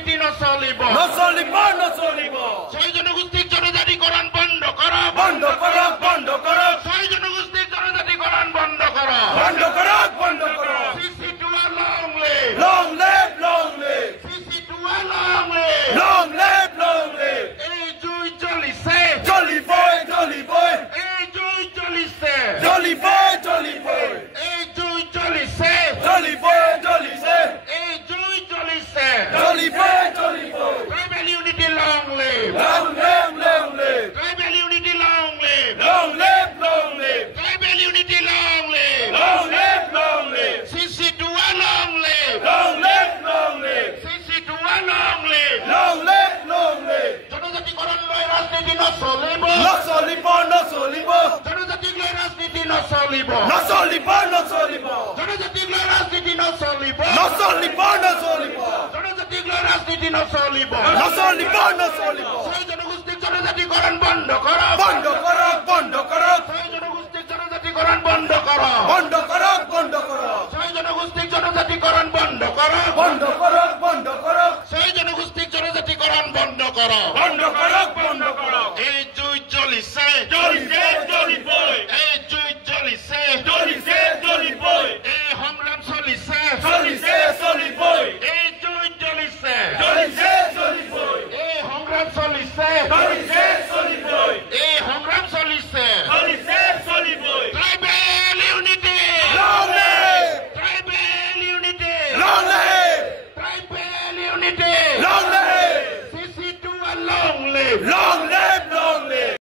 ৰাজনীতি নচলিব নচলিব নচলিব ছয় জনগোষ্ঠীক জনজাতিকৰণ বন্ধ কৰক বন্ধ কৰক বন্ধ কৰক ছয় জনগোষ্ঠীক জনজাতিকৰণ বন্ধ কৰক বন্ধ কৰক বন্ধ কৰক CC2 long live long live long live CC2 long live long live long live এই জুই জ্বলিছে জ্বলিবই জ্বলিবই এই জুই জ্বলিছে জ্বলিবই জ্বলিবই এই জুই জ্বলিছে জ্বলিবই জ্বলিছে এই জুই জ্বলিছে জ্বলিবই জ্বলিবই tribal unity long live long live long live tribal unity long live long live long live tribal unity long live long live long live CC2 long live long live long live CC2 long live long live long live জনজাতিকরণ লৈ রাজনীতি নচলিব নচলিব নচলিব জনজাতিক লৈ রাজনীতি নচলিব নচলিব নচলিব জনজাতিক লৈ ৰাজনীতি নচলিব নচলিব নচলিব জনজাতিক লৈ ৰাজনীতি নচলিব নচলিব নচলিব ছয় জনগোষ্ঠীক জনজাতিকৰণ বন্ধ কৰক বন্ধ কৰক বন্ধ কৰক ছয় জনগোষ্ঠীক জনজাতিকৰণ বন্ধ কৰক বন্ধ কৰক বন্ধ কৰক ছয় জনগোষ্ঠীক জনজাতিকৰণ বন্ধ কৰক বন্ধ কৰক বন্ধ কৰক ছয় জনগোষ্ঠীক জনজাতিকৰণ বন্ধ কৰক বন্ধ কৰক বন্ধ কৰক এই